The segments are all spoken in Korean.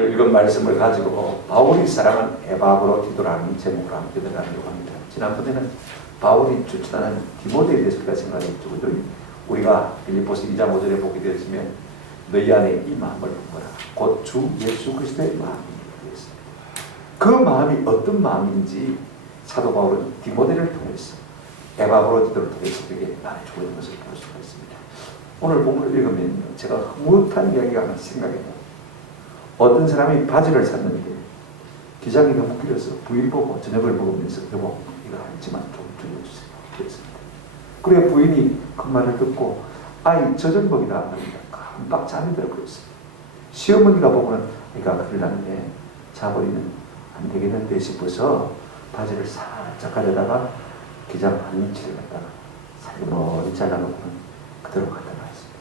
오늘 읽은 말씀을 가지고 바울이 사랑한 에바브로디도라는 제목으로 함께 들어가려고 합니다. 지난번에는 바울이 추천하는 디모데에 대해서 우리가 생각했죠. 우리가 빌립보서 2장 5절에 보게 되었으면 너희 안에 이 마음을 품어라. 곧 주 예수 그리스도의 마음이 되었습니다. 그 마음이 어떤 마음인지 사도 바울은 디모데를 통해서 에바브로디도를 통해서 그에게 말해주고 있는 것을 볼 수가 있습니다. 오늘 본문을 읽으면 제가 흐뭇한 이야기가 하나 생각이 나요. 어떤 사람이 바지를 샀는데 기장이 너무 길어서 부인 보고 저녁을 먹으면서 여보 이거 알지만 좀 줄여주세요 그랬습니다. 그래 부인이 그 말을 듣고 아이 저녁먹이다 말입니다. 깜빡 잠이 들어버렸어요. 시어머니가 보고는 이가 큰일 났네 자버리면 안 되겠는데 싶어서 바지를 살짝 가져다가 기장 한 인치를 갖다가 살머리 잘라놓고는 그대로 갖다 놨습니다.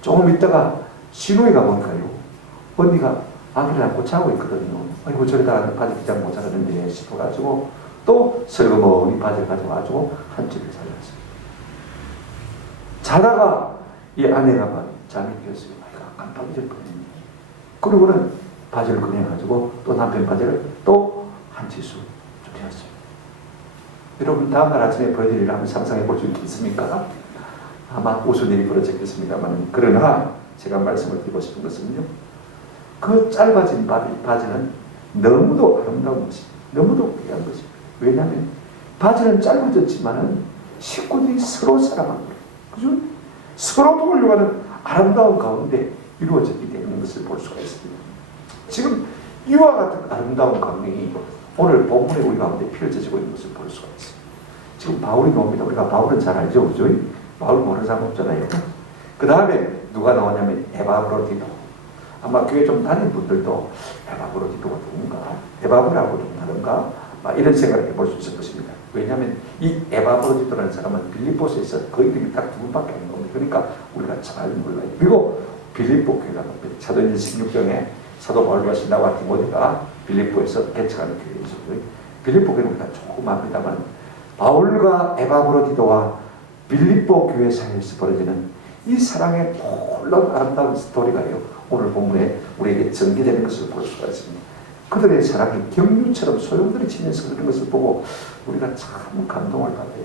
조금 있다가 신우이가 보니까요 언니가 아기를 안고 자고 있거든요. 아이고 저러다가 바지 기장 못 자르는데 싶어가지고 또 슬그머니 바지를 가져와가지고 한 줄을 잘랐어요. 자다가 이 아내가 잠이 깨었어요. 아이가 깜빡 잊을 뻔했네. 그러고는 바지를 꺼내가지고 또 남편 바지를 또 한 치수 줬어요. 여러분 다음날 아침에 벌어질 일을 한번 상상해 볼 수 있겠습니까? 아마 웃을 일이 벌어졌겠습니다만 그러나 제가 말씀을 드리고 싶은 것은요. 그 짧아진 바지는 너무도 아름다운 것입니다. 너무도 귀한 것입니다. 왜냐하면 바지는 짧아졌지만은 식구들이 서로 사랑하는 거예요. 그죠? 서로 도우려고 하는 아름다운 가운데 이루어졌기 때문에 것을 볼 수가 있습니다. 지금 이와 같은 아름다운 강령이 오늘 본문에 우리 가운데 펼쳐지고 있는 것을 볼 수가 있습니다. 지금 바울이 나옵니다. 우리가 바울은 잘 알죠? 그죠? 바울 모르는 사람 없잖아요. 그 다음에 누가 나오냐면 에바브로디도. 아마 교회 좀 다닌 분들도 에바브로디도가 누군가? 에바브라고 좀 다른가? 이런 생각을 해볼 수 있을 것입니다. 왜냐하면 이 에바브로디도라는 사람은 빌립보서에서 그 이름이 딱 두 분밖에 안 나옵니다. 그러니까 우리가 잘 몰라요. 그리고 빌립보 교회가 사도행전 16장에 사도 바울과 실라와 디모데가 빌립보에서 개척하는 교회이죠. 빌립보 교회는 우리가 조금 압니다만 바울과 에바브로디도와 빌립보 교회 사이에서 벌어지는 이 사랑의 놀라운 아름다운 스토리가요. 오늘 본문에 우리에게 전개되는 것을 볼 수가 있습니다. 그들의 사랑이 경류처럼 소용돌이 치면서 그런 것을 보고 우리가 참 감동을 받아요.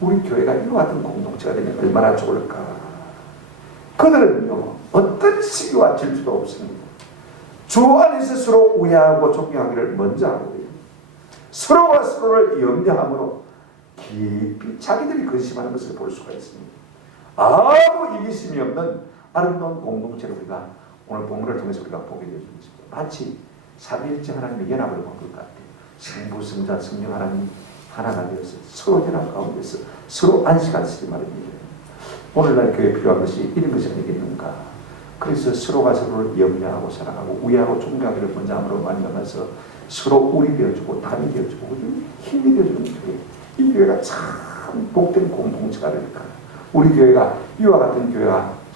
우리 교회가 이와 같은 공동체가 되면 얼마나 좋을까. 그들은요 어떤 시기와 질투도 없습니다. 주 안에서 서로 우애하고 존경하기를 먼저 하고 서로가 서로를 염려함으로 깊이 자기들이 근심하는 것을 볼 수가 있습니다. 아무 이기심이 없는 아름다운 공동체를 우리가 오늘 본문을 통해서 우리가 보게 되어 있습니다. 마치 삼위일체 하나님의 연합을 본 것 같아요. 성부, 성자, 성령 하나님 하나가 되어서 서로 연합 가운데서 서로 안식하시기 말입니다. 오늘날 교회에 필요한 것이 이런 것이 아니겠는가. 그래서 서로가 서로를 염려하고 사랑하고 우애하고 존경하기를 먼저 함으로 만나면서 서로 우리 되어주고 담이 되어주고 힘이 되어주는 교회. 이 교회가 참 복된 공동체가 될까. 우리 교회가 이와 같은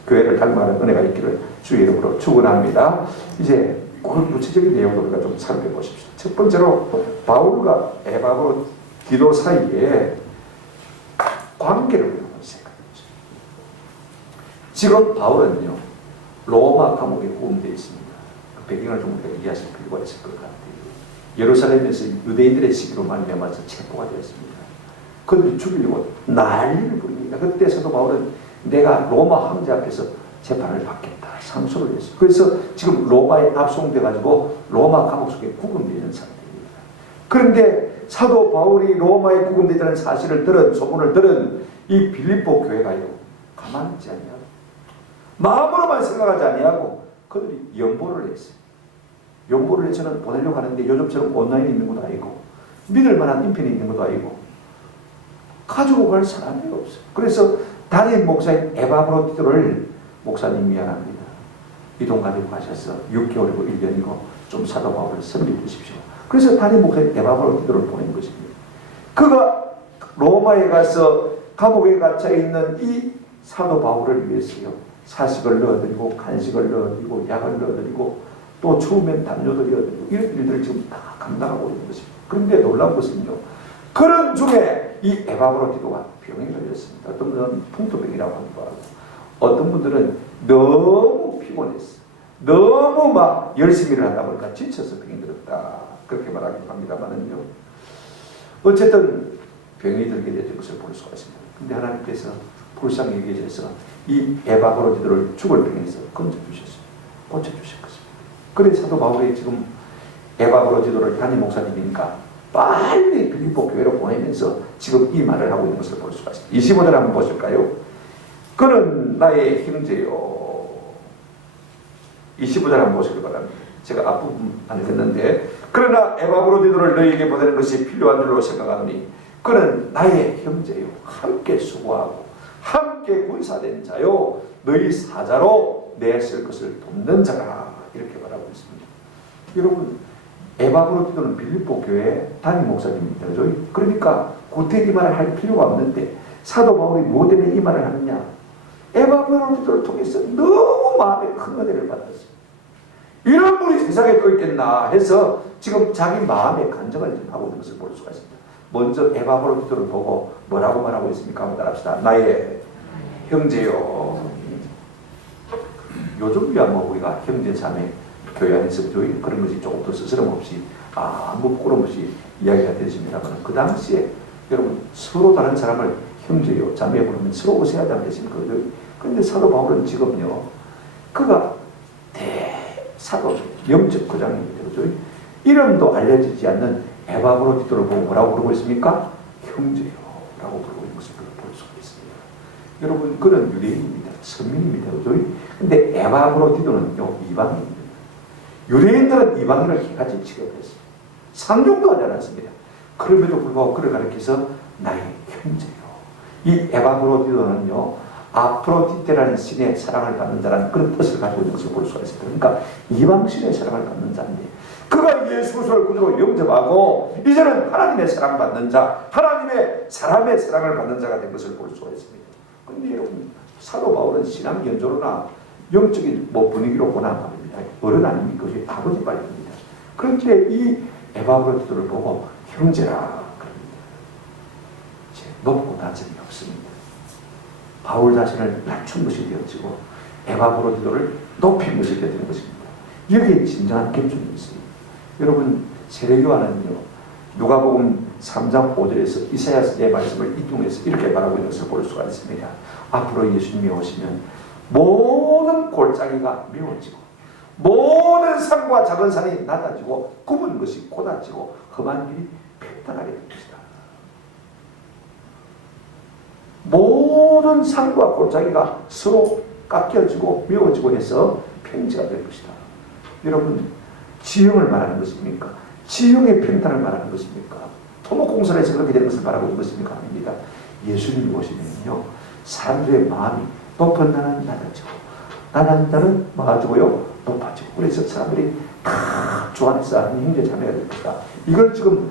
교회를 닮아가는 은혜가 있기를 주의 이름으로 축원합니다. 이제 그 구체적인 내용을 우리가 좀 살펴보십시오. 첫 번째로 바울과 에바브로디도 사이에 관계를 우리가 생각해보죠. 지금 바울은요 로마 감옥에 구금되어 있습니다. 그 배경을 좀 우리가 이해하실 필요가 있을 것 같아요. 예루살렘에서 유대인들의 시기로 말미암아서 체포가 되었습니다. 그들이 죽이려고 난리를 부립니다. 그때 사도 바울은 내가 로마 황제 앞에서 재판을 받겠다 상소를 했어요. 그래서 지금 로마에 압송돼 가지고 로마 감옥 속에 구금되어 있는 상태입니다. 그런데 사도 바울이 로마에 구금되어 있다는 사실을 들은 소문을 들은 이 빌립보 교회가요 가만히 있지 아니하고 마음으로만 생각하지 아니하고 그들이 연보를 했어요. 연보를 해서는 보내려고 하는데 요즘처럼 온라인이 있는 것도 아니고 믿을 만한 인편이 있는 것도 아니고 가지고 갈 사람이 없어요. 그래서 담임 목사인 에바브로디도를 목사님 미안합니다. 이동 가지고 가셔서 6개월이고 1년이고 좀 사도 바울을 섬겨 주십시오. 그래서 담임 목사인 에바브로디도를 보낸 것입니다. 그가 로마에 가서 감옥에 갇혀 있는 이 사도 바울을 위해서요. 사식을 넣어드리고 간식을 넣어드리고 약을 넣어드리고 또 추우면 담요를 넣어드리고 이런 일들을 지금 다 감당하고 있는 것입니다. 그런데 놀라운 것은요. 그런 중에 이 에바브로디도가 병에 걸렸습니다. 어떤 분들은 풍토병이라고 하기도 하고 어떤 분들은 너무 피곤했어. 너무 막 열심히 일을 하다 보니까 지쳐서 병이 들었다. 그렇게 말하기도 합니다만은요. 어쨌든 병이 들게 되는 것을 볼 수가 있습니다. 근데 하나님께서 불쌍히 여기셔서 이 에바브로디도를 죽을 병에서 건져주셨어요. 고쳐주신 것입니다. 그래서 사도 바울이 지금 에바브로디도를 담임 목사님이니까 빨리 빌립보 교회로 보내면서 지금 이 말을 하고 있는 것을 볼 수가 있습니다. 25절 한번 보실까요? 그는 나의 형제요. 25절 한번 보시기 바랍니다. 제가 앞부분 안 읽었는데, 그러나 에바브로디도를 너희에게 보내는 것이 필요한 줄로 생각하노니 그는 나의 형제요, 함께 수고하고 함께 군사된 자요, 너희 사자로 내 쓸 것을 돕는 자라. 이렇게 말하고 있습니다. 여러분, 에바브로디도는 빌립보 교회 담임 목사님입니다. 그러니까 구태기 말을 할 필요가 없는데 사도 바울이 뭐 때문에 이 말을 하느냐? 에바브로디도를 통해서 너무 마음에 큰 은혜를 받았어요. 이런 분이 세상에 또 있겠나 해서 지금 자기 마음의 간증을 하고 있는 것을 볼 수가 있습니다. 먼저 에바브로디도를 보고 뭐라고 말하고 있습니까? 한번 따라합시다. 나의 형제요. 요즘이야 뭐 우리가 형제 자매 교회 안에서 그런 것이 조금 더 스스럼 없이 아무 부끄럼 없이 이야기가 되십니다만, 그 당시에 여러분 서로 다른 사람을 형제요 자매 부르면 서로 오셔야 되는 것입니까? 그런데 사도 바울은 지금요, 그가 대사도 영적 거장입니다. 그죠? 이름도 알려지지 않는 에바브로디도를 보고 뭐라고 부르고 있습니까? 형제요 라고 부르고 있는 것을 볼 수가 있습니다. 여러분, 그는 유대인입니다. 선민입니다. 그죠? 근데 에바브로디도는요, 이방인입니다. 유대인들은 이방인을 개같이 취급했어요. 상종도 하지 않았습니다. 그럼에도 불구하고 그를 가리켜서 나의 형제요. 이 에바브로디도는요, 아프로디테라는 신의 사랑을 받는 자라는 그런 뜻을 가지고 있는 것을 볼 수가 있습니다. 그러니까 이방 신의 사랑을 받는 자인데, 그가 예수 그리스도를 구주로 영접하고 이제는 하나님의 사랑받는 자, 하나님의 사람의 사랑을 받는 자가 된 것을 볼 수가 있습니다. 그런데 여러분, 사도 바울은 신앙 연조로나 영적인 분위기로 보나 말입니다. 어른 아닙니까? 그것이 아버지 빨입니다. 그런데 이 에바브로디도를 보고 형제라 그럽니다. 높고 낮음이 없습니다. 바울 자신을 낮춘 것이 되어지고 에바브로디도를 높인 것이 되는 것입니다. 여기에 진정한 객존이 있습니다. 여러분, 세례요한은요, 누가복음 3장 5절에서 이사야서의 말씀을 이동해서 이렇게 말하고 있는 것을 볼 수가 있습니다. 앞으로 예수님이 오시면 모든 골짜기가 메워지고 모든 산과 작은 산이 낮아지고 굽은 것이 곧아지고 험한 길이 평탄하게 될 것이다. 모든 산과 골짜기가 서로 깎여지고 메워지고 해서 평지가 될 것이다. 여러분, 지형을 말하는 것입니까? 지형의 평탄을 말하는 것입니까? 토목공사를 해서 그렇게 되는 것을 말하고 있는 것입니까? 아닙니다. 예수님이 오시면요, 사람들의 마음이 높은 자는 낮아지고 낮은 자는 낮아지고요, 높아지고, 그래서 사람들이 다 주 안에서 형제 자매가 될 것이다. 이걸 지금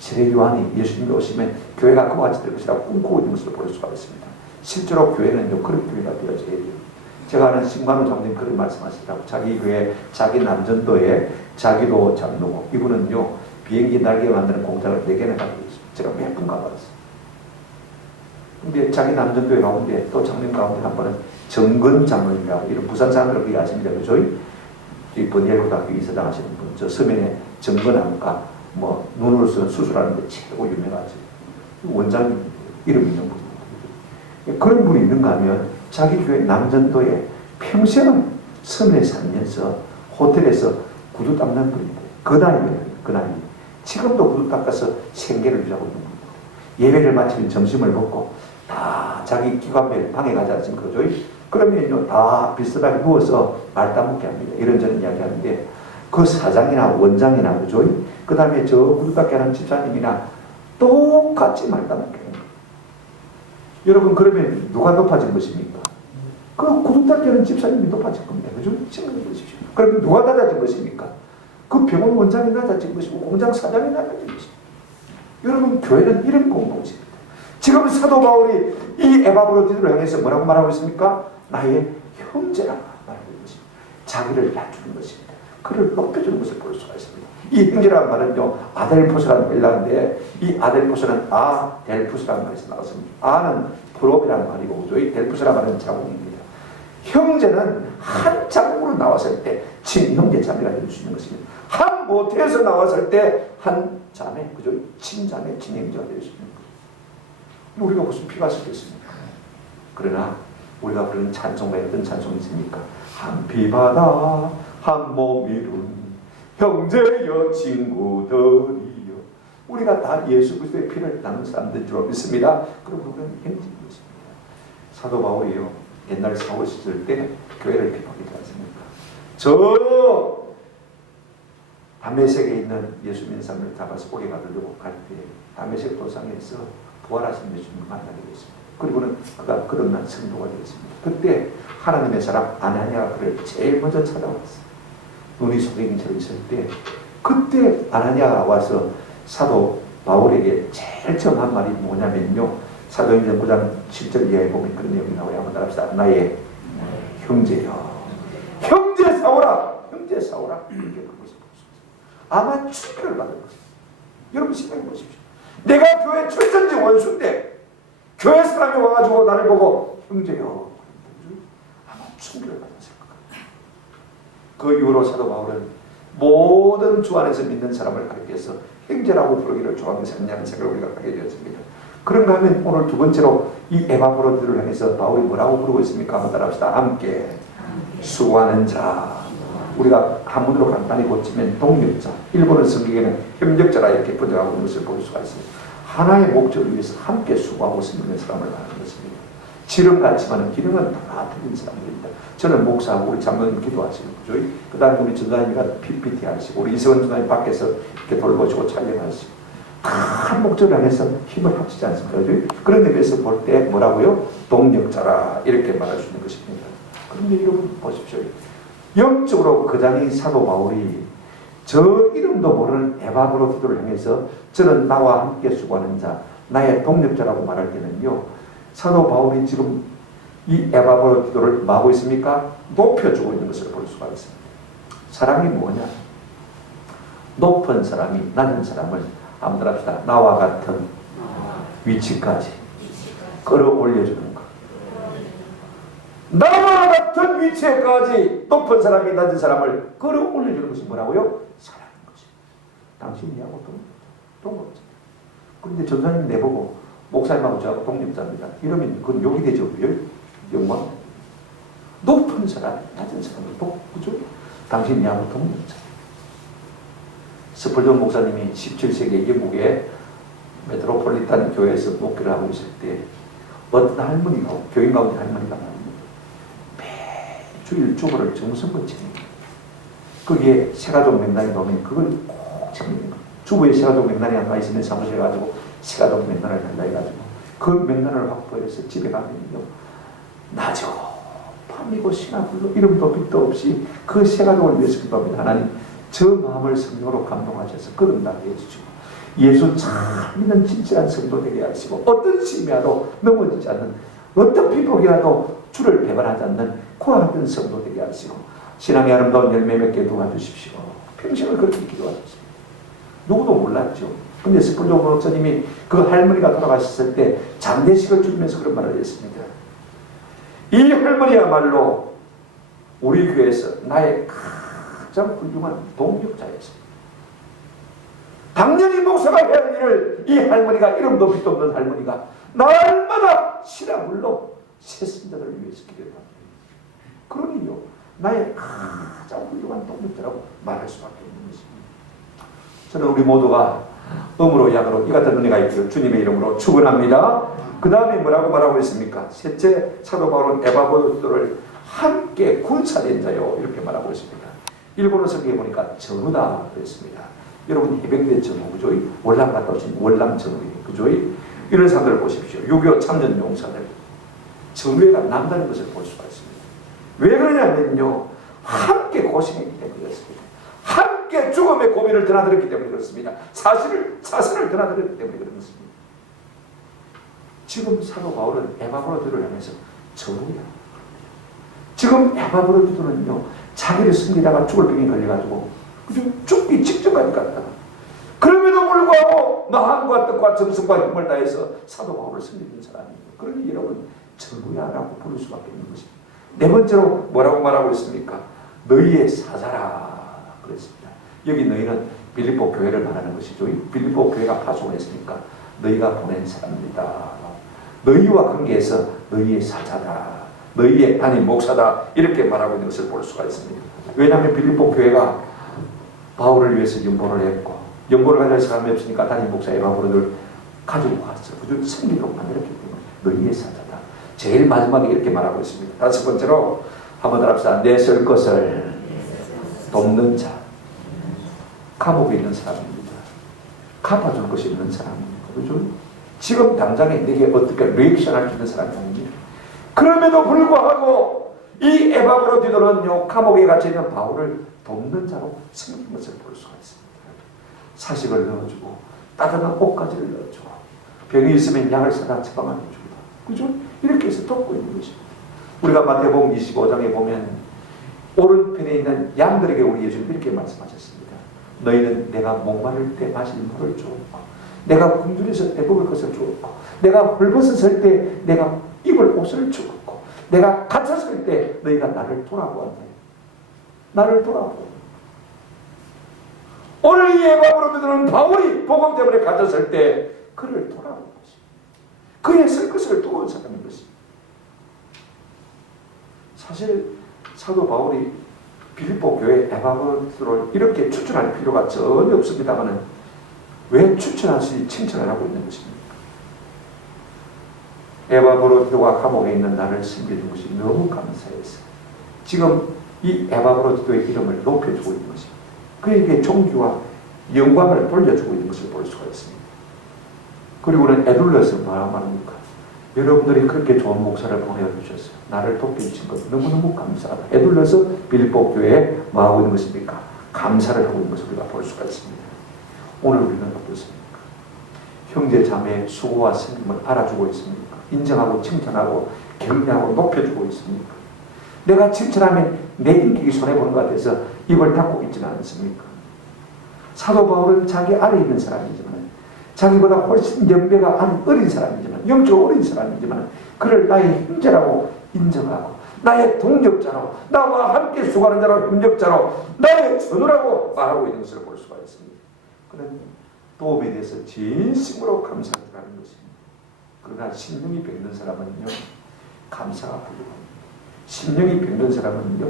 세례요한이 예수님이 오시면 교회가 그와 같이 될 것이라고 꿈꾸고 있는 것을 볼 수가 있습니다. 실제로 교회는요, 그런 교회가 되어져야 돼요. 제가 아는 신관우 장로님 그런 말씀하시더라고. 자기 교회, 자기 남전도에 자기도 장로고, 이분은요, 비행기 날개 만드는 공장을 4개나 가지고 있어요. 제가 몇 번 가봤어요. 근데 자기 남전도에 가운데 또 장로님 가운데 한 번은 정근 장로님이라고, 이런 부산 사람들 그게 아십니다. 그죠? 이 번예고등학교 이사장 하시는 분, 저 서면에 정근암과 눈을 쓰는 수술하는데 최고 유명하죠. 원장님 이름 있는 분. 그런 분이 있는가 하면 자기 교회 남전도에 평생은 섬에 살면서 호텔에서 구두 닦는 분인데, 그 나이 지금도 구두 닦아서 생계를 유지하고 있는 분이고, 예배를 마치면 점심을 먹고 다 자기 기관별 방에 가지 않습니까? 그죠? 그러면요, 다 비슷하게 누워서 말 따먹게 합니다. 이런저런 이야기 하는데, 그 사장이나 원장이나, 그죠? 그 다음에 저 구두 닦게 하는 집사님이나 똑같이 말 따먹게 합니다. 여러분, 그러면 누가 높아진 것입니까? 그 구두 닦게 하는 집사님이 높아진 겁니다. 그죠? 생각해 보십시오. 그러면 누가 낮아진 것입니까? 그 병원 원장이 낮아진 것이고 공장 사장이 낮아진 것입니다. 여러분, 교회는 이런 공동체입니다. 지금 사도 바울이 이 에바브로디도를 향해서 뭐라고 말하고 있습니까? 나의 형제라 말하고 있는 것입니다. 자기를 낮추는 것입니다. 그를 높여주는 것을 볼 수가 있습니다. 이 형제라는 말은요, 아델포스라는 헬라어인데, 이 아델포스는 아델푸스라는 말에서 나왔습니다. 아는 프롭이라는 말이고, 이 델푸스라는 말은 자궁입니다. 형제는 한 자국으로 나왔을 때 친형제 자매가 될 수 있는 것입니다. 한 모태에서 나왔을 때 한 자매, 그죠? 친자매, 친형제가 될 수 있는 거죠. 우리가 무슨 피가 섞였습니까? 그러나 우리가 부르는 찬송가에 어떤 찬송이 있습니까? 한 피바다 한 몸 이룬 형제여 친구들이여. 우리가 다 예수 그리스도의 피를 나눈 사람들인 줄 믿습니다. 그리고 우리는 형제인 것입니다. 사도 바울이요, 옛날 사울 시절 때 교회를 비판하지 않습니까? 저 다메섹에 있는 예수 믿는 사람을 잡아서 오게 받으려고 갈 때 다메섹 도상에서 부활하신 예수님을 만나게 됐습니다. 그리고는 그가 거듭난 성도가 되었습니다. 그때 하나님의 사람 아나니아가 그를 제일 먼저 찾아왔어요. 눈이 소경이처럼 있을 때 그때 아나니아가 와서 사도 바울에게 제일 처음 한 말이 뭐냐면요, 사도행전 9장 7절 이하에 보면 그런 내용이 나와요. 한번 따라합시다. 나의 형제여, 형제 사오라, 형제 사오라. 이렇게 그것을 아마 충격을 받은 것입니다. 여러분 생각해 보십시오. 내가 교회 출전지 원수인데 교회 사람이 와가지고 나를 보고 형제여, 아마 충격을 받았을 것 같아요. 그 이후로 사도 바울은 모든 주 안에서 믿는 사람을 가리켜서 형제라고 부르기를 좋아하면서 했냐는 생각을 우리가 하게 되었습니다. 그런가 하면 오늘 두 번째로 이 에바브로들을 향해서 바울이 뭐라고 부르고 있습니까? 한번 따라합시다. 함께 수고하는 자. 우리가 한문으로 간단히 고치면 동력자, 일본어 성경에는 협력자라 이렇게 번역하고 있는 것을 볼 수가 있습니다. 하나의 목적을 위해서 함께 수고하고 섬기는 사람을 말하는 것입니다. 지름 같지만 기능은 다 틀린 사람들입니다. 저는 목사하고 우리 장로님 기도하시는 거죠. 그 다음에 우리 전사님이 PPT 하시고 우리 이성원 전사님 밖에서 이렇게 돌보시고 촬영하시고 한 목적을 향해서 힘을 합치지 않습니까? 그런 의미에서 볼 때 뭐라고요? 동력자라 이렇게 말할 수 있는 것입니다. 그런데 여러분 보십시오. 영적으로 거장인 사도 바울이 저 이름도 모르는 에바브로들을 향해서 저는 나와 함께 수고하는 자, 나의 동력자라고 말할 때는요, 사도 바울이 지금 이 에바브로들을 뭐 하고 있습니까? 높여주고 있는 것을 볼 수가 있습니다. 사람이 뭐냐? 높은 사람이 낮은 사람을 한번 합시다. 나와 같은 위치까지 끌어올려주는 것. 나와 같은 위치에까지 높은 사람이 낮은 사람을 끌어올려주는 것이 뭐라고요? 사랑인 것입니다. 당신이하고 동력자. 그런데 전사님 내보고 목사님하고 저하고 동력자입니다. 이러면 그건 욕이 되죠. 영광. 높은 사람, 낮은 사람을 그죠? 당신이하고 동력자. 스펄전 목사님이 17세기 영국의 메트로폴리탄 교회에서 목회를 하고 있을 때 어떤 할머니가, 교인 가운데 할머니가 나옵니다. 매주일 주보를 정성껏 챙깁니다. 거기에 세가족 명단이 나오면 그걸 꼭 챙깁니다. 주보에 세가족 명단이 하나 있으면 사무실에 가지고 세가족 명단을 달라 해가지고 그 명단을 확보해서 집에 가면요, 낮이고 밤이고 시나불로 이름도 빛도 없이 그 세가족을 위해서 기도합니다. 하나님, 저 마음을 성령으로 감동하셔서 거듭나게 해주시고 예수 참 믿는 진실한 성도 되게 하시고 어떤 심야도 넘어지지 않는, 어떤 비폭이라도 주를 배반하지 않는 그와 같은 성도 되게 하시고 신앙의 아름다운 열매 맺게 도와주십시오. 평생을 그렇게 기도하셨습니다. 누구도 몰랐죠. 근데 스펄전 목사님이 그 할머니가 돌아가셨을 때 장례식을 주면서 그런 말을 했습니다. 이 할머니야말로 우리 교회에서 나의 가장 훌륭한 동력자였습니다. 당연히 목사가 해야 할 일을 이 할머니가, 이름도 빛도 없는 할머니가 날마다 시라물로 새신자들을 위해서 기도합니다. 그러니요, 나의 가장 훌륭한 동력자라고 말할 수밖에 없는 것입니다. 저는 우리 모두가 음으로 양으로 이 같은 은혜가 있기를 주님의 이름으로 축원합니다. 그 다음에 뭐라고 말하고 있습니까? 셋째, 사도 바울은 에바브로들을 함께 군사된 자요 이렇게 말하고 있습니다. 일본어 성경에 보니까 전우다 그랬습니다. 여러분 해병대 전우, 그죠? 월남 갔다 오신 월남 전우예요, 그죠? 이런 사람들을 보십시오. 6.25 참전 용사들. 전우회가 남다른 것을 볼 수가 있습니다. 왜 그러냐면요, 함께 고생했기 때문에 그렇습니다. 함께 죽음의 고비를 드나들었기 때문에 그렇습니다. 사슬을 드나들었기 때문에 그렇습니다. 지금 사도 바울은 에바브로들을 향해서 전우야. 지금 에바브로들은요, 자기를 숨기다가 죽을 병에 걸려가지고 죽기 직전까지 갔다. 그럼에도 불구하고 마음과 뜻과 정성과 힘을 다해서 사도 바울을 섬기는 사람입니다. 그러니 여러분, 전우야라고 부를 수밖에 없는 것입니다. 네 번째로 뭐라고 말하고 있습니까? 너희의 사자라 그랬습니다. 여기 너희는 빌립보 교회를 말하는 것이죠. 빌립보 교회가 파송을 했으니까 너희가 보낸 사람이다. 너희와 관계해서 너희의 사자다. 너희의 담임 목사다. 이렇게 말하고 있는 것을 볼 수가 있습니다. 왜냐하면 빌립보 교회가 바울을 위해서 연보를 했고 연보를 가질 사람이 없으니까 담임 목사 에바브로를 가지고 갔어. 그저 섬기도록 만들었기 때문에 너희의 사자다. 제일 마지막에 이렇게 말하고 있습니다. 다섯 번째로 한번 합시다. 내 쓸 것을 돕는 자. 감옥에 있는 사람입니다. 갚아줄 것이 있는 사람입니다. 그죠? 지금 당장에 내게 어떻게 리액션 할 수 있는 사람이 아닙니다. 그럼에도 불구하고 이 에바브로디도는요 감옥에 갇혀있는 바울을 돕는 자로 섬긴 것을 볼 수가 있습니다. 사식을 넣어주고 따뜻한 옷가지를 넣어주고 병이 있으면 약을 사다 처방을 해주고 그죠? 이렇게 해서 돕고 있는 것입니다. 우리가 마태복음 25장에 보면 오른편에 있는 양들에게 우리 예수님 이렇게 말씀하셨습니다. 너희는 내가 목마를 때 마실 물을 주었고 내가 굶주려서 때 먹을 것을 주었고 내가 헐벗었을 때 내가 입을 옷을 주었고 내가 갇혔을 때 너희가 나를 돌아보았네. 나를 돌아보. 오늘 이 에바브로들은 바울이 복음 때문에 갇혔을 때 그를 돌아본 것입니다. 그의 쓸 것을 도운 사람인 것입니다. 사실 사도 바울이 빌립보 교회 에바브로를 이렇게 추천할 필요가 전혀 없습니다만 왜 추천하시니 칭찬을 하고 있는 것입니까? 에바브로디도가 감옥에 있는 나를 섬기는 것이 너무 감사해서 지금 이 에바브로디도의 이름을 높여주고 있는 것입니다. 그에게 존귀와 영광을 돌려주고 있는 것을 볼 수가 있습니다. 그리고는 에둘러서 뭐라고 말합니까? 여러분들이 그렇게 좋은 목사를 보내주셨어요. 나를 돕겨주신 것 너무너무 감사하다. 에둘러서 빌립보 교회에 뭐하고 있는 것입니까? 감사를 하고 있는 것을 우리가 볼 수가 있습니다. 오늘 우리는 어떻습니까? 형제 자매의 수고와 섬김을 알아주고 있습니까? 인정하고 칭찬하고 격려하고 높여주고 있습니까? 내가 칭찬하면 내 인격이 손해보는 것 같아서 입을 닫고 있지는 않습니까? 사도 바울은 자기 아래 있는 사람이지만 자기보다 훨씬 연배가 어린 사람이지만 영적으로 어린 사람이지만 그를 나의 형제라고 인정하고 나의 동력자로 나와 함께 수고하는 자로 협력자로 나의 전우라고 말하고 있는 것을 볼 수가 있습니다. 그런 도움에 대해서 진심으로 감사하는 것입니다. 그러나 심령이 병든 사람은요 감사가 부족합니다. 심령이 병든 사람은요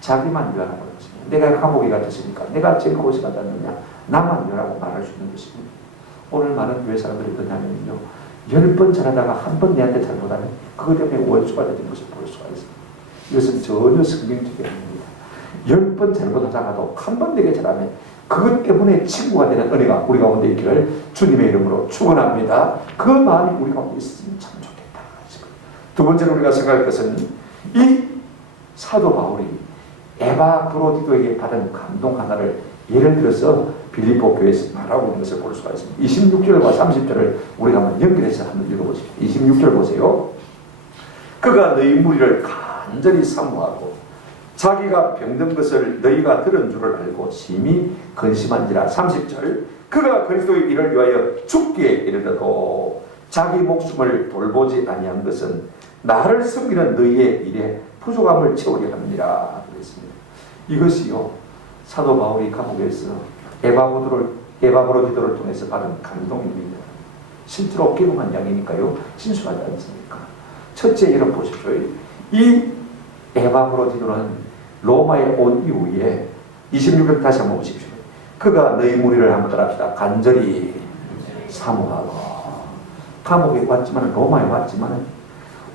자기만 위하는 것입니다. 내가 감옥에 갇혔으니까 내가 제일 고생하지 않느냐 나만 위하라고 말할 수 있는 것입니다. 오늘 많은 교회 사람들이 어떠냐면요 10번 잘하다가 한 번 내한테 잘못하면 그것 때문에 원수가 되는 것을 볼 수가 있습니다. 이것은 전혀 성경적이 아닙니다. 10번 잘못하다가도 한 번 내게 잘하면 그것 때문에 친구가 되는 은혜가 우리 가운데 있기를 주님의 이름으로 축원합니다. 그 마음이 우리 가운데 있으면 참 좋겠다. 두 번째로 우리가 생각할 것은 이 사도 바울이 에바브로디도에게 받은 감동 하나를 예를 들어서 빌립보 교회에서 말하고 있는 것을 볼 수가 있습니다. 26절과 30절을 우리가 한번 연결해서 한번 읽어보십시오. 26절 보세요. 그가 너희 무리를 간절히 사모하고 자기가 병든 것을 너희가 들은 줄을 알고 심히 근심한지라. 30절 그가 그리스도의 일을 위하여 죽기에 이르러도 자기 목숨을 돌보지 아니한 것은 나를 섬기는 너희의 일에 부족함을 채우려 합니다. 그랬습니다. 이것이요 사도 바울이 감옥에서 에바브로디도를 통해서 받은 감동입니다. 실제로 경험한 양이니까요 진술하지 않습니까? 첫째 이름 보십시오. 이 에바브로디도는 로마에 온 이후에 26절 다시 한번 보십시오. 그가 너희 무리를 한번 따라합시다. 간절히 사모하고 감옥에 왔지만 로마에 왔지만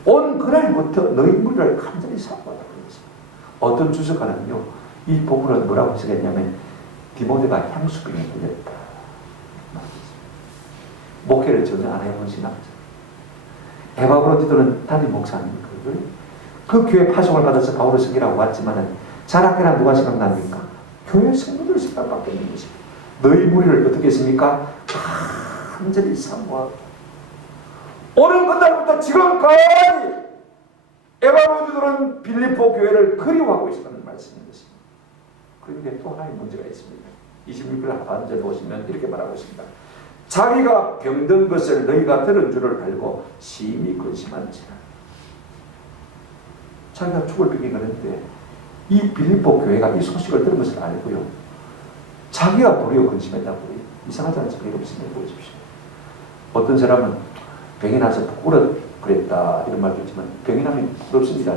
온 그날부터 너희 무리를 간절히 사모하다고 그랬습니다. 어떤 주석가는요 이 부분을 뭐라고 해석했냐면 디모데가 향수병에 걸렸다. 목회를 전혀 안 해본 신학자. 에바브로디도는 담임 목사 아닙니까? 그 교회 파송을 받아서 바울을 섬기라고 왔지만 자락해라 누가 생각납니까? 교회 성도들 생각밖에 없는 것입니다. 너희 무리를 어떻게 했습니까? 간절히 사모하고 오늘 그날부터 지금까지 에바브로디도는 빌립보 교회를 그리워하고 있었다는 말씀인 것입니다. 그런데 또 하나의 문제가 있습니다. 26절 하반절 보시면 이렇게 말하고 있습니다. 자기가 병든 것을 너희가 들은 줄을 알고 심히 근심한지라. 자기가 죽을 병이 그랬는데 이 빌립보 교회가 이 소식을 들은 것을 알고요. 자기가 도리어 근심했다고. 이상하지 않습니까? 이렇게 생각해 보십시오. 어떤 사람은 병이 나서 부끄럽 그랬다 이런 말도 있지만 병이 나면 부끄럽습니다.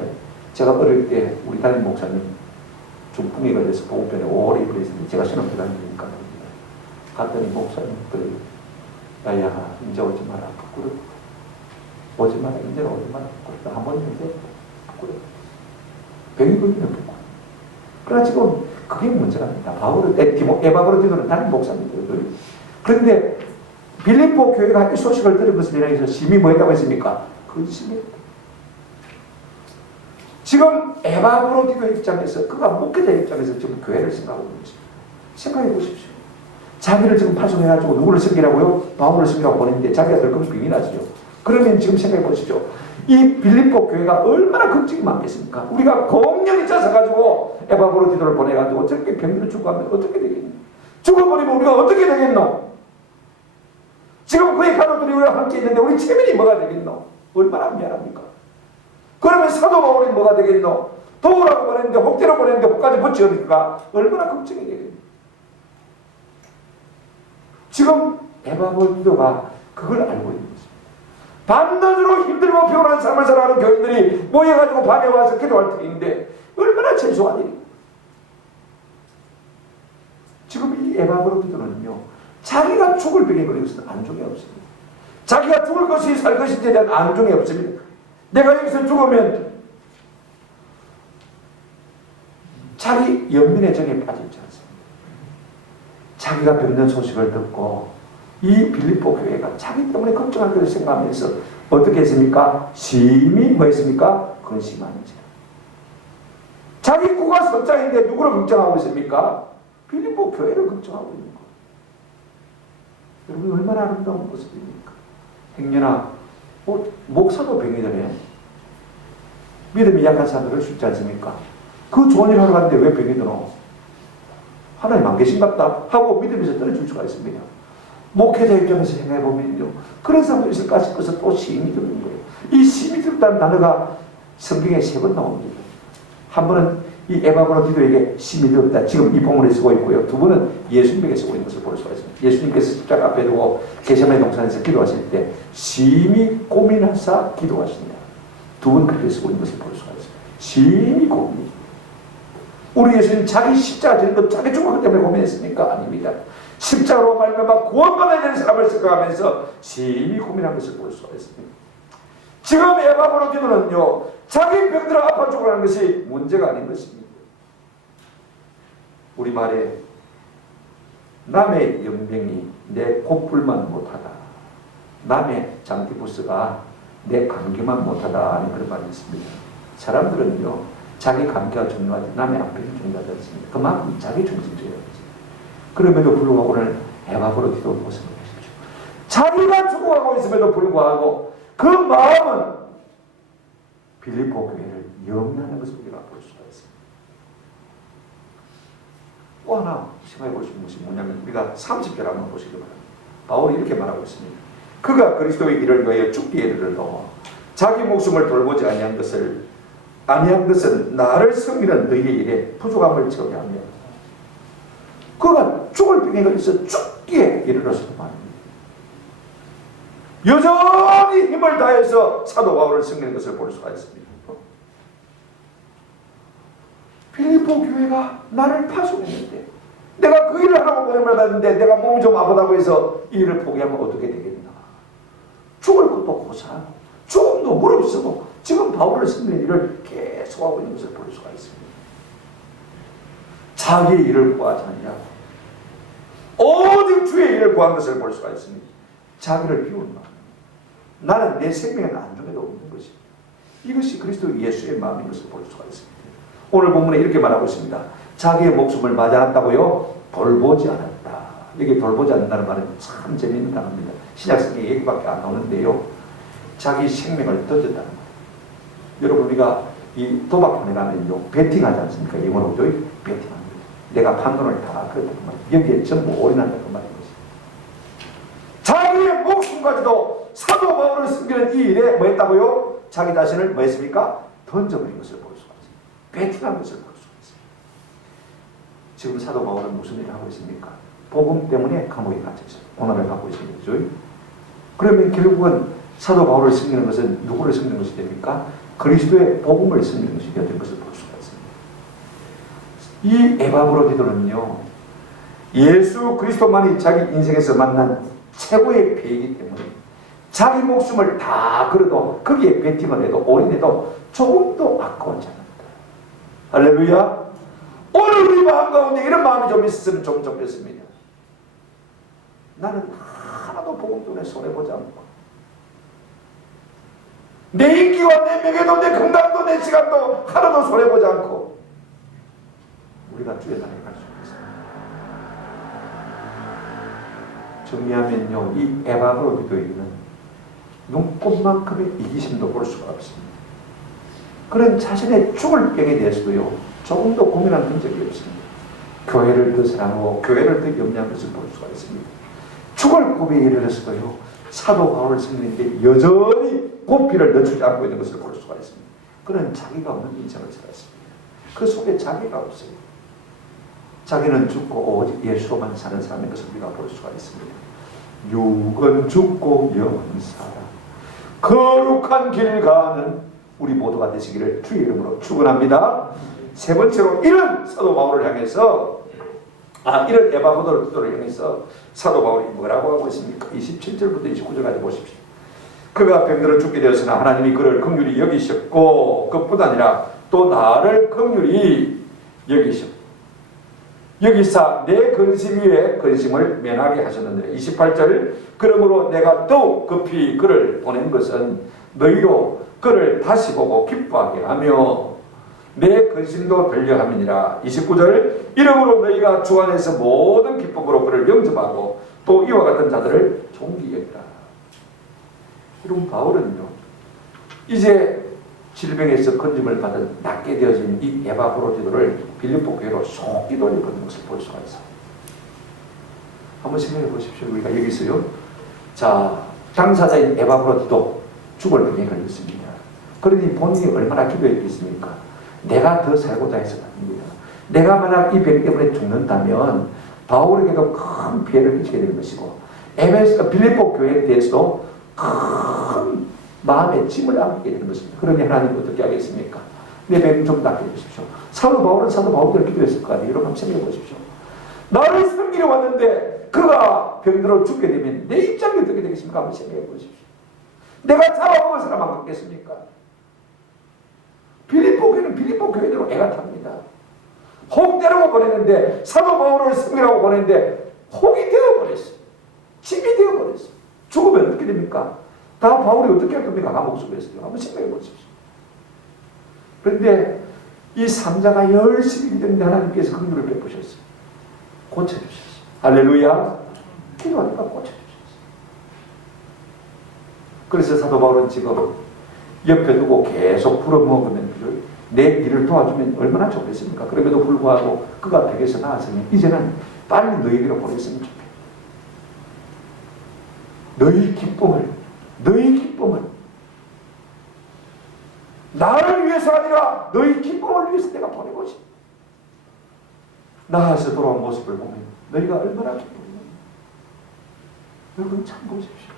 제가 어릴 때 우리 담임 목사님 중풍에 걸려서 보급병에 오래 입원했는데 제가 신학교 다니니까 갔더니 목사님들 야야 이제 오지 마라 부끄럽다. 오지 마라 이제 오지 마라 부끄럽다. 한번 이제 부끄럽다. 병이 걸리면 부끄럽다. 그러나 지금 그게 문제가 아니다. 에바브로디도는 다른 목사님들. 그런데 빌립보 교회가 이 소식을 들은 것을 인해서 심히 뭐 했다고 했습니까? 근심했다. 지금 에바브로디도 입장에서 그가 목회자 입장에서 지금 교회를 생각하고 있는 것입니다. 생각해 보십시오. 자기를 지금 파송해가지고 누구를 섬기라고요? 바울을 섬기라고 보냈는데 자기가 될 거면 병이 나죠. 그러면 지금 생각해 보십시오. 이 빌립보 교회가 얼마나 걱정이 많겠습니까? 우리가 공연히 짜서가지고 에바브로디도를 보내가지고 저렇게 병들어 죽어가면 어떻게 되겠노? 죽어버리면 우리가 어떻게 되겠노? 지금 그의 가족들이 우리와 함께 있는데 우리 체면이 뭐가 되겠노? 얼마나 미안합니까? 그러면 사도 바울이 뭐가 되겠노? 도우라고 보냈는데 혹대로 보냈는데 혹까지 붙여니까 얼마나 걱정이 되겠노? 지금 에바브로디도가 그걸 알고 있는 거죠. 밤낮으로 힘들고 피곤한 삶을 살아가는 교인들이 모여가지고 밤에 와서 기도할 때인데 얼마나 죄송한 일입니까? 지금 이 에바브로디도는요, 자기가 죽을 병에 걸린 것은 안중에 없습니다. 자기가 죽을 것이 살 것인지에 대한 안중에 없습니다. 내가 여기서 죽으면 자기 연민의 정에 빠지지 않습니다. 자기가 병든 소식을 듣고 이 빌립보 교회가 자기 때문에 걱정할 것을 생각하면서 어떻게 했습니까? 심히 뭐 했습니까? 근심하는지라. 자기 구가 석장인데 누구를 걱정하고 있습니까? 빌립보 교회를 걱정하고 있는 거예요. 여러분 얼마나 아름다운 모습입니까? 행여나 목사도 병이 되네. 믿음이 약한 사람들을 쉽지 않습니까? 그 좋은 일 하러 갔는데 왜 병이 드노? 하나님 안 계신갑다 하고 믿음에서 떨어질 수가 있습니다. 목회자 입장에서 생각해보면요, 그런 사람도 있을까 싶어서 또 심히 드는 거예요. 이 심히 들었다는 단어가 성경에 3번 나옵니다. 한 번은 이 에바브로디도에게 심히 들었다, 지금 이 본문에 쓰고 있고요. 두 번은 예수님에게 쓰고 있는 것을 볼 수가 있습니다. 예수님께서 십자가 앞에 두고 겟세마네 동산에서 기도하실 때 심히 고민하사 기도하시냐, 두 번 그렇게 쓰고 있는 것을 볼 수가 있습니다. 심히 고민. 우리 예수님 자기 십자가 지는 것 자기 죽은 것 때문에 고민했습니까? 아닙니다. 십자가로 말미암아 구원받아야 되는 사람을 생각하면서 심히 고민한 것을 볼 수가 있습니다. 지금 에바브로디도는요, 자기 병들어 아파 죽으라는 것이 문제가 아닌 것입니다. 우리 말에 남의 연병이 내 콧불만 못하다, 남의 장기부스가 내 감기만 못하다 하는 그런 말이 있습니다. 사람들은요, 자기 감기가 중요하지 남의 암병이 중요하지 않습니다. 그만큼 자기 중심적이에요. 그럼에도 불구하고 오늘 에바브로디도 모습을 보십시오. 자기가 죽어가고 있음에도 불구하고 그 마음은 빌립보 교회를 영위하는 것을 우리가 볼 수가 있습니다. 또 하나 생각해 볼 수 있는 것이 뭐냐면 우리가 30절 한번 보시기 바랍니다. 바울이 이렇게 말하고 있습니다. 그가 그리스도의 일을 위하여 죽기에 이르러 자기 목숨을 돌보지 아니한 것은 나를 섬기는 너희의 일에 부족함을 채우게 하며 그가 죽을 병에 걸려서 죽기에 이르렀을 말입니다. 여전히 힘을 다해서 사도 바울을 섬기는 것을 볼 수가 있습니다. 빌립보 교회가 나를 파송했는데 내가 그 일을 하라고 보냄을 받는데 내가 몸이 좀 아프다고 해서 이 일을 포기하면 어떻게 되겠나. 죽을 것도 고사하고 죽음도 무릅쓰고 지금 바울을 섬기는 일을 계속하고 있는 것을 볼 수가 있습니다. 자기의 일을 구하지 않냐고 오직 주의 일을 구한 것을 볼 수가 있습니다. 자기를 비운 마음, 나는 내 생명의 안중에도 없는 것입니다. 이것이 그리스도 예수의 마음인 것을 볼 수가 있습니다. 오늘 본문에 이렇게 말하고 있습니다. 자기의 목숨을 맞지 않았다고요? 돌보지 않았다. 여기 돌보지 않는다는 말은 참 재미있는 단어입니다. 신약성경에 얘기밖에 안 나오는데요, 자기 생명을 던졌다는 거예요. 여러분 우리가 이 도박판에 가면요 베팅하지 않습니까? 영어로 베팅합니다. 내가 판돈을 다 그랬단 말이에요. 여기에 전부 올인한다는 말입니다. 자기의 목숨까지도 사도 바울을 섬기는 이 일에 뭐 했다고요? 자기 자신을 뭐 했습니까? 던져버린 것을 볼 수 있습니다. 배팅한 것을 볼 수가 있습니다. 지금 사도 바울은 무슨 일을 하고 있습니까? 복음 때문에 감옥에 갇혀 있어요. 고난을 받고 있는 거죠. 그러면 결국은 사도 바울을 섬기는 것은 누구를 섬기는 것이 됩니까? 그리스도의 복음을 섬기는 것이 되는 것을 볼 수가 있습니다. 이 에바브로디도는요, 예수 그리스도만이 자기 인생에서 만난 최고의 배이기 때문에 자기 목숨을 다 걸어도 거기에 베팅을 해도 올인해도 조금도 아까워하지 않는다. 할렐루야. 오늘 우리 마음 가운데 이런 마음이 좀 있었으면 좀 좋겠습니다. 나는 하나도 복음 때문에 손해보지 않고 내 인기와 내 명예도 내 건강도 내 시간도 하나도 손해보지 않고 우리가 주의 나라에 갈 수 있습니다. 정리하면요, 이 에바브로디도에게는 눈꽃만큼의 이기심도 볼 수가 없습니다. 그런 자신의 죽을 병에 대해서도요, 조금도 고민한 적이 없습니다. 교회를 더 사랑하고 교회를 더 염려한 것을 볼 수가 있습니다. 죽을 고비에 이르러서도요, 사도 바울을 섬기는데 여전히 고삐를 늦추지 않고 있는 것을 볼 수가 있습니다. 그는 자기가 없는 인생을 살았습니다. 그 속에 자기가 없어요. 자기는 죽고 오직 예수로만 사는 사람인 것을 우리가 볼 수가 있습니다. 육은 죽고 영은 살아 거룩한 길 가는 우리 모두가 되시기를 주의 이름으로 축원합니다. 세 번째로 이런 사도 바울을 향해서 이런 에바브로디도를 향해서 사도 바울이 뭐라고 하고 있습니까? 27절부터 29절까지 보십시오. 그가 병들어 죽게 되었으나 하나님이 그를 긍휼히 여기셨고 그뿐 아니라 또 나를 긍휼히 여기셨고 여기사 내 근심 위에 근심을 면하게 하셨느니라. 28절 그러므로 내가 더욱 급히 그를 보낸 것은 너희로 그를 다시 보고 기뻐하게 하며 내 근심도 들려함이니라. 29절 이러므로 너희가 주 안에서 모든 기쁨으로 그를 영접하고 또 이와 같은 자들을 존귀하리라. 이런 바울은요, 이제 질병에서 건짐을 받은 낫게 되어진 이 에바브로디도를 빌립보 교회로 속히 돌려보는 것을 볼 수가 있어요. 한번 생각해 보십시오. 우리가 여기서요, 자, 당사자인 에바브로디도 죽을 병에 걸렸습니다. 그러니 본인이 얼마나 기도했겠습니까? 내가 더 살고자 해서 아닙니다. 내가 만약 이 병 때문에 죽는다면 바울에게도 큰 피해를 끼치게 되는 것이고 빌립보 교회에 대해서도 큰 마음의 짐을 안게 되는 것입니다. 그러니 하나님 어떻게 하겠습니까? 내 병 좀 낫게 해주십시오. 사도 바울은 사도 바울대로 기도했을 거 아니에요. 여러분 한번 생각해 보십시오. 나를 섬기러 왔는데 그가 병들어 죽게 되면 내 입장이 어떻게 되겠습니까? 한번 생각해 보십시오. 내가 잡아먹은 사람 안 갖겠습니까? 빌립보 교회는 빌립보 교회대로 애가 탑니다. 혹 때려고 보냈는데 사도 바울을 섬기라고 보냈는데 혹이 되어버렸어요. 짐이 되어버렸어요. 죽으면 어떻게 됩니까? 다 바울이 어떻게 할 겁니까? 감옥 속에서요. 한번 생각해 보십시오. 그런데 이 삼자가 열심히 믿는데 하나님께서 긍휼을 베푸셨어요. 고쳐주셨어요. 할렐루야. 기도하니까 고쳐주셨어요. 그래서 사도 바울은 지금 옆에 두고 계속 불어먹으면 내 일을 도와주면 얼마나 좋겠습니까? 그럼에도 불구하고 그가 벽에서 나왔으니 이제는 빨리 너희들을 보냈으면 좋겠다. 너희 기쁨을 나를 위해서 아니라 너희 기쁨을 위해서 내가 보내고 싶다. 나에서 돌아온 모습을 보면 너희가 얼마나 기쁘냐. 여러분 참 보십시오.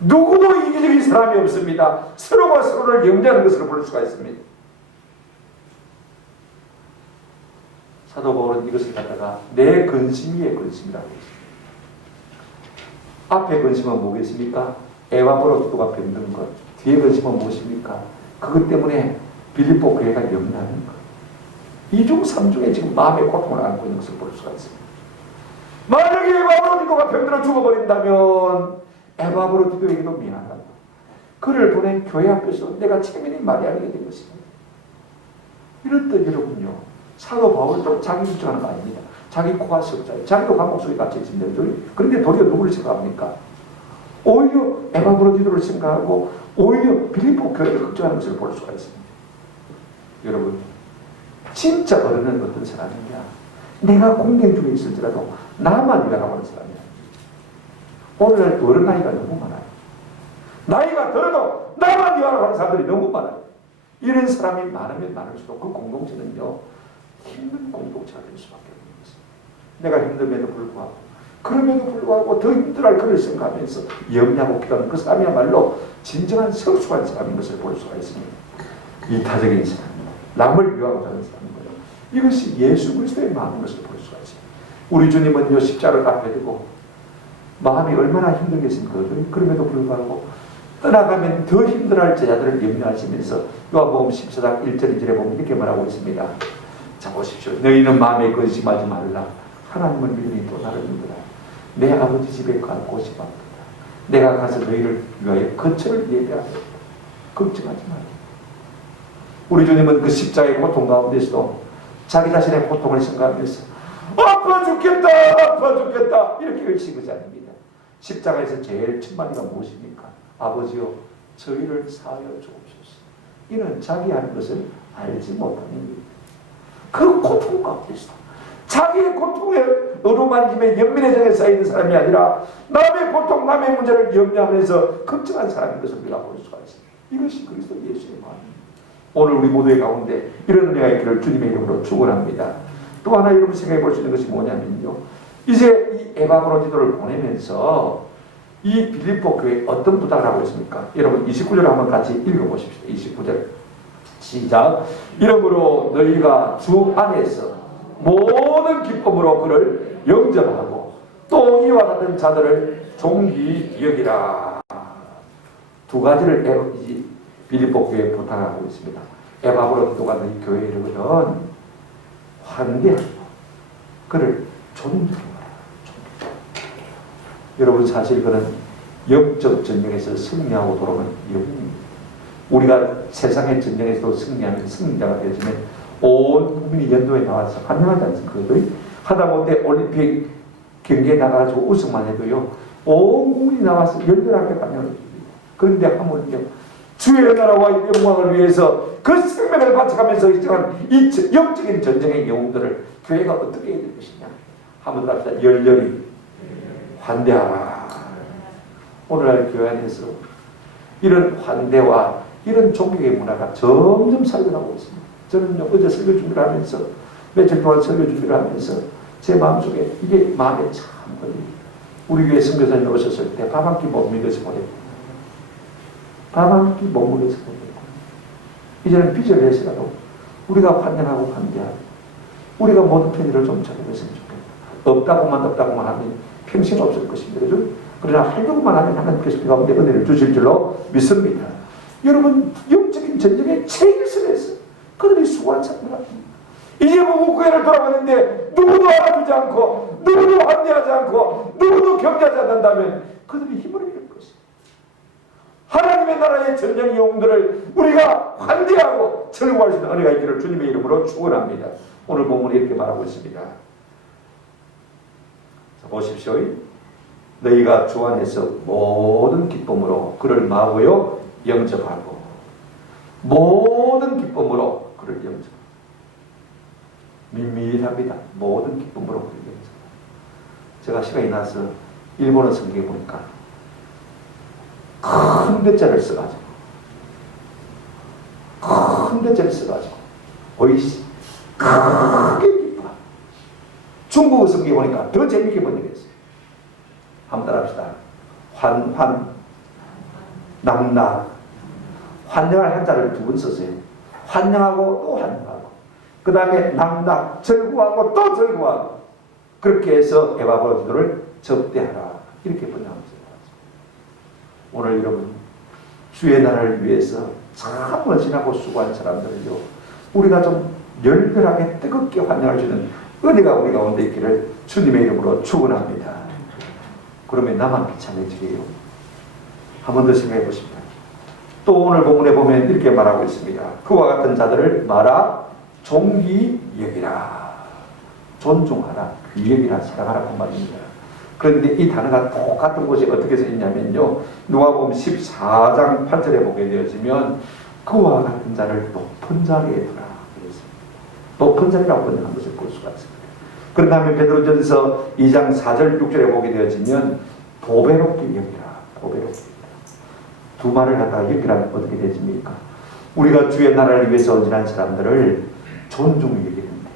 누구도 이기적인 사람이 없습니다. 서로가 서로를 영대하는 것을 볼 수가 있습니다. 사도 바울은 이것을 갖다가 내 근심 위에 근심이라고 했습니다. 앞에 근심은 뭐겠습니까? 에바브로디도가 병든 것. 뒤에 근심은 무엇입니까? 그것 때문에 빌립보 교회가 염려하는 것. 이중 삼중에 지금 마음의 고통을 안고 있는 것을 볼 수가 있습니다. 만약에 에바브로디도가 병들어 죽어버린다면 에바브로디도에게도 미안하다. 그를 보낸 교회 앞에서 내가 책임이 많이 알게 된 것입니다. 이렇듯 여러분요, 사도 바울도 자기 주장하는 거 아닙니다. 자기 코가 석자예요. 자기도 감옥 속에 갇혀 있습니다. 그런데 도리어 누구를 생각합니까? 오히려 에바브로디도를 생각하고 오히려 빌립보 교회를 걱정하는 것을 볼 수가 있습니다. 여러분, 진짜 어른은 어떤 사람이냐? 내가 공경 중에 있을지라도 나만 위하라고 하는 사람이야. 오늘날 어른 나이가 너무 많아요. 나이가 들어도 나만 위하라고 하는 사람들이 너무 많아요. 이런 사람이 많으면 많을수록 그 공동체는요, 힘든 공동체가 될 수밖에 없는 것입니다. 내가 힘듦에도 불구하고, 그럼에도 불구하고 더 힘들어할 그를 생각하면서 염려하고 기도하는 그 사람이야말로 진정한 성숙한 사람인 것을 볼 수가 있습니다. 이타적인 사람입니다. 남을 위하고자 하는 사람인 거죠. 이것이 예수 그리스도의 마음인 것을 볼 수가 있습니다. 우리 주님은 이 십자가를 앞에 두고 마음이 얼마나 힘들겠습니까? 그럼에도 불구하고 떠나가면 더 힘들어할 제자들을 염려하시면서 요한복음 14장 1절 2절에 보면 이렇게 말하고 있습니다. 자 보십시오. 너희는 마음에 근심하지 말라. 하나님을 믿으니 또 나를 믿으라. 내 아버지 집에 갈 곳이 바쁘다. 내가 가서 너희를 위하여 거처를 예배하겠다. 걱정하지 말라. 우리 주님은 그 십자가의 고통 가운데서도 자기 자신의 고통을 생각하면서 아파 죽겠다, 아파 죽겠다 이렇게 외친 것이 아닙니다. 십자가에서 제일 첫마디가 무엇입니까? 아버지여 저희를 사하여 주옵소서. 이는 자기 하는 것을 알지 못하는 일입니다. 그 고통 가운데서 자기의 고통에 어루만짐에 연민의 쌓여 있는 사람이 아니라 남의 고통, 남의 문제를 염려하면서 걱정한 사람인 것을 우리가 볼 수가 있습니다. 이것이 그리스도 예수의 마음입니다. 오늘 우리 모두의 가운데 이런 은혜가 있기를 주님의 이름으로 축원합니다. 또 하나 여러분 생각해 볼 수 있는 것이 뭐냐면요, 이제 이 에바브로디도를 보내면서 이 빌립보 교회에 어떤 부탁을 하고 있습니까? 여러분 29절 한번 같이 읽어보십시오. 29절 시작. 이러므로 너희가 주 안에서 모든 기쁨으로 그를 영접하고 또 이와 같은 자들을 존귀 여기라. 두 가지를 빌립보 교회에 부탁하고 있습니다. 에바브로디도가 너희 교회에 이르거든 환대하고 그를 존중하라. 여러분 사실 그는 영적 전쟁에서 승리하고 돌아오는 영웅입니다. 우리가 세상의 전쟁에서도 승리하는 승리자가 되어지면 온 국민이 연도에 나와서 환영하지 않습니까? 하다못해 올림픽 경기에 나가서 우승만 해도요, 온 국민이 나와서 열렬하게 환영을 줍니다. 그런데 하물며 주의 나라와 영광을 위해서 그 생명을 바쳐가면서 일정한 이 영적인 전쟁의 영웅들을 교회가 어떻게 해야 될 것이냐. 한번 합시다. 열렬히 환대하라. 오늘날 교회 안에서 이런 환대와 이런 종교의 문화가 점점 살려나오고 있습니다. 저는 어제 설교 준비를 하면서 며칠 동안 설교 준비를 하면서 제 마음속에 이게 마음에 참 걸립니다. 우리 교회 선교사님 오셨을 때 밥 한 끼 못 먹여서 보내고 밥 한 끼 못 먹여서 보내고 이제는 빚을 내서라도 우리가 환영하고 환대하고 우리가 모든 편의를 좀 잘해봤으면 좋겠다. 없다고만 하면 평생 없을 것입니다. 그죠? 그러나 하려고만 하면 하나님께서 가운데 은혜를 주실 줄로 믿습니다. 여러분 영적인 전쟁의 최일선에서 그들이 수고한 사람들 같습니다. 이제 보고 교회를 돌아가는데 누구도 알아주지 않고 누구도 환대하지 않고 누구도 격려하지 않는다면 그들이 힘을 잃을 것입니다. 하나님의 나라의 전쟁 영웅들을 우리가 환대하고 즐거워할 수 있는 은혜가 있기를 주님의 이름으로 축원합니다. 오늘 본문에 이렇게 말하고 있습니다. 자, 보십시오. 너희가 주 안에서 모든 기쁨으로 그를 마고요 영접하고 모든 기쁨으로 그를 영접하고 밀밀합니다. 모든 기쁨으로 그를 영접하고 제가 시간이 나서 일본어 성경에 보니까 큰 대자를 써가지고 오이시 크게 기뻐. 중국어 성경에 보니까 더 재밌게 번역했어요. 한번 따라합시다. 낙낙. 환영할 한자를 두 번 썼어요. 환영하고 또 환영하고 그 다음에 낙낙 절구하고 또 절구하고 그렇게 해서 에바브로디도를 접대하라 이렇게 번역합니다. 오늘 여러분 주의 나라를 위해서 참 헌신하고 수고한 사람들을요 우리가 좀 열렬하게 뜨겁게 환영할 수 있는 은혜가 우리 가운데 있기를 주님의 이름으로 축원합니다. 그러면 나만 비참해지게요. 한 번 더 생각해 보십니다. 또 오늘 본문에 보면 이렇게 말하고 있습니다. 그와 같은 자들을 말아 존귀 여기라. 존중하라. 귀 여기라. 사랑하라 그 말입니다. 그런데 이 단어가 똑같은 곳이 어떻게 써 있냐면요. 누가복음 14장 8절에 보게 되어지면 그와 같은 자를 높은 자리에 두라. 높은 자리라고 번역한 것을 볼 수가 있습니다. 그런 다음에 베드로전서 2장 4절 6절에 보게 되어지면 보배롭게 여기라. 보배롭게. 두 말을 갖다가 여기라면 어떻게 되십니까? 우리가 주의 나라를 위해서 헌신한 사람들을 존중히 여기는데,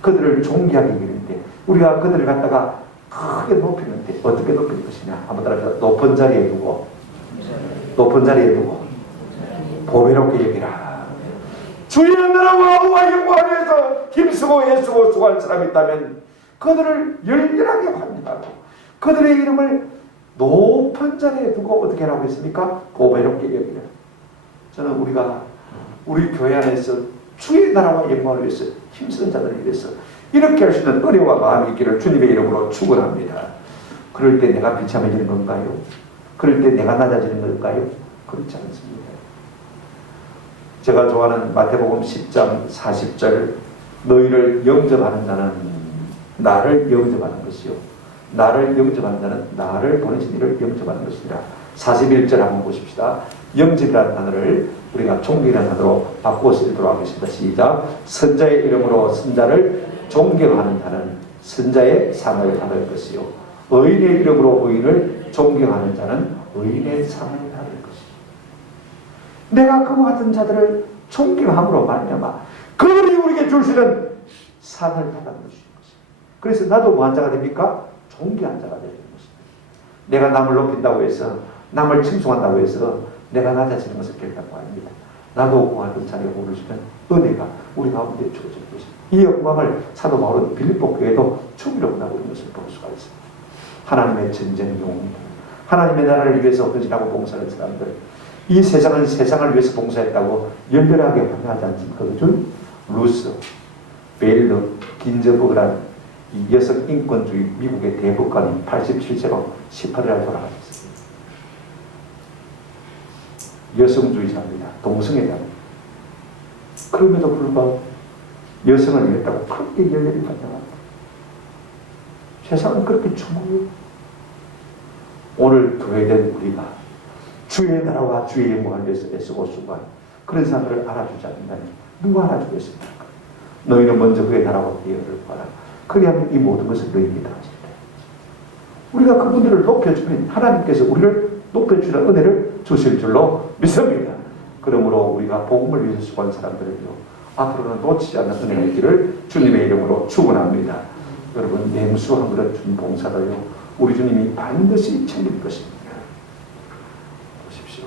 그들을 존귀하게 여기는데, 우리가 그들을 갖다가 크게 높이는데 어떻게 높일 것이냐? 한번 따라서 높은 자리에 두고, 높은 자리에 두고 보배롭게 여기라. 주의 나라와 의와 영광을 위해서 힘쓰고 애쓰고 수고한 사람이 있다면 그들을 열렬하게 환영하고 그들의 이름을 높은 자리에 두고 어떻게 하라고 했습니까? 보배롭게 여기라. 저는 우리 교회 안에서 주의 나라와 영광을 위해서 힘쓰는 자들을 위해서 이렇게 할 수 있는 은혜와 마음이 있기를 주님의 이름으로 축원합니다. 그럴 때 내가 비참해지는 건가요? 그럴 때 내가 낮아지는 걸까요? 그렇지 않습니다. 제가 좋아하는 마태복음 10장 40절, 너희를 영접하는 자는 나를 영접하는 것이요, 나를 영접하는 자는 나를 보내신 이를 영접하는 것이라. 41절 한번 보십시다. 영접이라는 단어를 우리가 존경이라는 단어로 바꾸어 쓰도록 하겠습니다. 시작. 선자의 이름으로 선자를 존경하는 자는 선자의 상을 받을 것이요, 의인의 이름으로 의인을 존경하는 자는 의인의 상을 받을 것이요. 내가 그와 같은 자들을 존경함으로 말미암아 그들이 우리에게 줄 수 있는 상을 받는 것입니다. 그래서 나도 뭐한 자가 됩니까? 존귀한 자가 되는 것입니다. 내가 남을 높인다고 해서, 남을 칭송한다고 해서 내가 낮아지는 것을 결단하고 아닙니다. 나도 그와 같은 자리에 오르시면 은혜가 우리 가운데 주어질 것입니다. 이 영광을 사도 바울은 빌립보 교회도 주기로 하고 있는 것을 볼 수가 있습니다. 하나님의 전쟁 용입니다. 하나님의 나라를 위해서 헌신하고 봉사하는 사람들, 이 세상은 세상을 위해서 봉사했다고 열렬하게 환영하지 않습니까? 그중 루스, 베일러, 긴저버그라는 이 여성 인권주의 미국의 대법관이 87세로 18일에 돌아가셨습니다. 여성주의자입니다. 동성애자입니다. 그럼에도 불구하고 여성을 이랬다고 크게 열렬히 환영합니다. 세상은 그렇게 추모해요. 오늘 교회된 우리가 주의 나라와 주의 영광을 위해서 애쓰고 수고한 그런 사람들을 알아주지 않는다면 누가 알아주겠습니까? 너희는 먼저 그의 나라와 그의 의를 구하라. 그리하면 이 모든 것을 너희에게 다 주리라. 우리가 그분들을 높여주면 하나님께서 우리를 높여주는 은혜를 주실 줄로 믿습니다. 그러므로 우리가 복음을 위해서 수고한 사람들을요, 앞으로는 놓치지 않는 은혜가 있기를 주님의 이름으로 축원합니다. 여러분, 냉수 한 그릇 준 봉사도요, 우리 주님이 반드시 챙길 것입니다. 보십시오.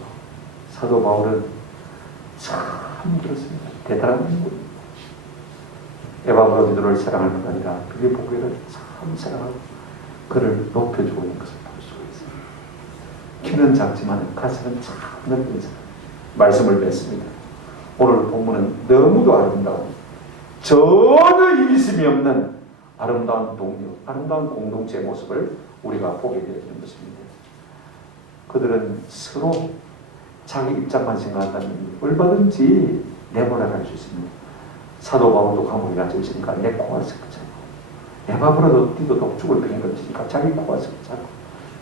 사도 바울은 참 그렇습니다. 대단한 인물입니다. 에바브로디도를 사랑할 뿐 아니라 빌립보 교회를 참 사랑하고 그를 높여주고 있는 것을 볼 수가 있습니다. 키는 작지만 가슴은 참 넓은 사람. 말씀을 맺습니다. 오늘 본문은 너무도 아름다운, 전혀 이기심이 없는 아름다운 동료, 아름다운 공동체의 모습을 우리가 보게 되어지는 것입니다. 그들은 서로 자기 입장만 생각한다면 얼마든지 내보내갈 수 있습니다. 사도 바울도 감옥에 갇혀 있으니까 내 코가 썩자고, 에바브로도 독죽을 병에 걸치니까 자기 코가 썩자고.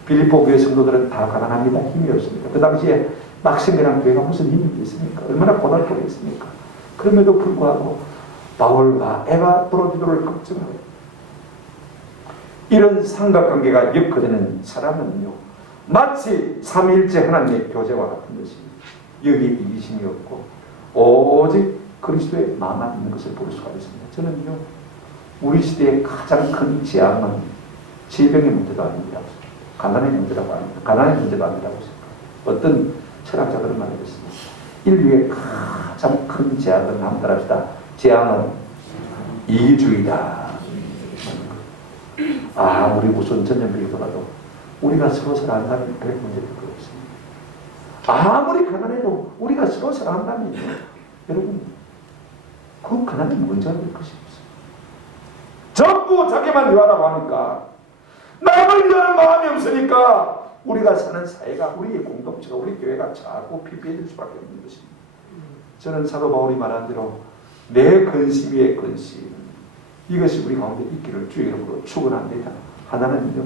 빌립보 교회 성도들은 다 가난합니다. 힘이 없습니다. 그 당시에 막 생겨난 교회가 무슨 힘이 있습니까? 얼마나 고달프겠습니까? 그럼에도 불구하고 바울과 에바브로디도를 걱정하고, 이런 삼각관계가 엮어지는 사람은요, 마치 삼위일체 하나님의 교제와 같은 것입니다. 여기에 이기심이 없고 오직 그리스도의 마음만 있는 것을 볼 수가 있습니다. 저는요, 우리 시대의 가장 큰 재앙은 질병의 문제도 아닙니다. 가난의 문제라고 합니다. 가난의 문제도 아니라고 생각합니다. 어떤 철학자들은 말했습니다. 인류의 가장 큰 재앙은 한번 따라합시다. 재앙은 이기주의다. 우리 무슨 전염병이 돌아도 우리가 서로 사랑한다면 별 문제도 없습니다. 아무리 가난해도 우리가 서로 사랑한다면 여러분, 그 가난이 문제가 될 것이 없어요. 전부 자기만 위하라고 하니까, 남을 위하는 마음이 없으니까 우리가 사는 사회가, 우리의 공동체가, 우리 교회가 자꾸 피폐해질 수밖에 없는 것입니다. 저는 사도 바울이 말한 대로 내 근심 위에 근심, 이것이 우리 가운데 있기를 주의 이름으로 축원합니다. 하나는요,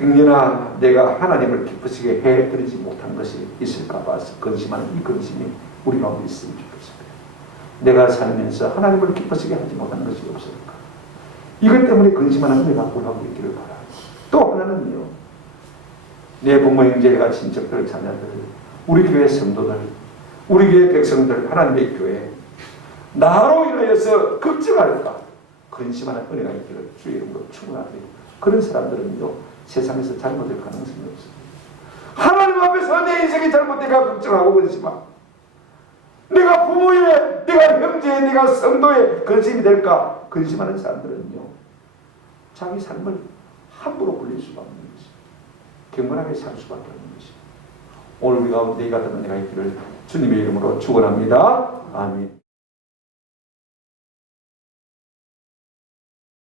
행여나 내가 하나님을 기쁘시게 해드리지 못한 것이 있을까 봐서 근심하는 이 근심이 우리 가운데 있으면 좋겠습니다. 내가 살면서 하나님을 기쁘시게 하지 못한 것이 없을까? 이것 때문에 근심하는 은혜가 우리 가운데 있기를 바랍니다. 또 하나는요, 내 부모 형제가 친척들 자녀들, 우리 교회 성도들, 우리 교회 백성들, 하나님의 교회, 나로 인하여서 걱정할까 근심하는 은혜가 있기를 주의 이름으로 축원합니다. 그런 사람들은요, 세상에서 잘못될 가능성이 없습니다. 하나님 앞에서 내 인생이 잘못될까 걱정하고 근심하고, 내가 부모의, 내가 형제의, 내가 성도의 근심이 될까 근심하는 사람들은요, 자기 삶을 함부로 굴릴 수가 없는 것입니다. 경건하게 살 수밖에 없는 것입니다. 오늘 우리 가운데 이 같은 은혜가 있기를 주님의 이름으로 축원합니다. 아멘.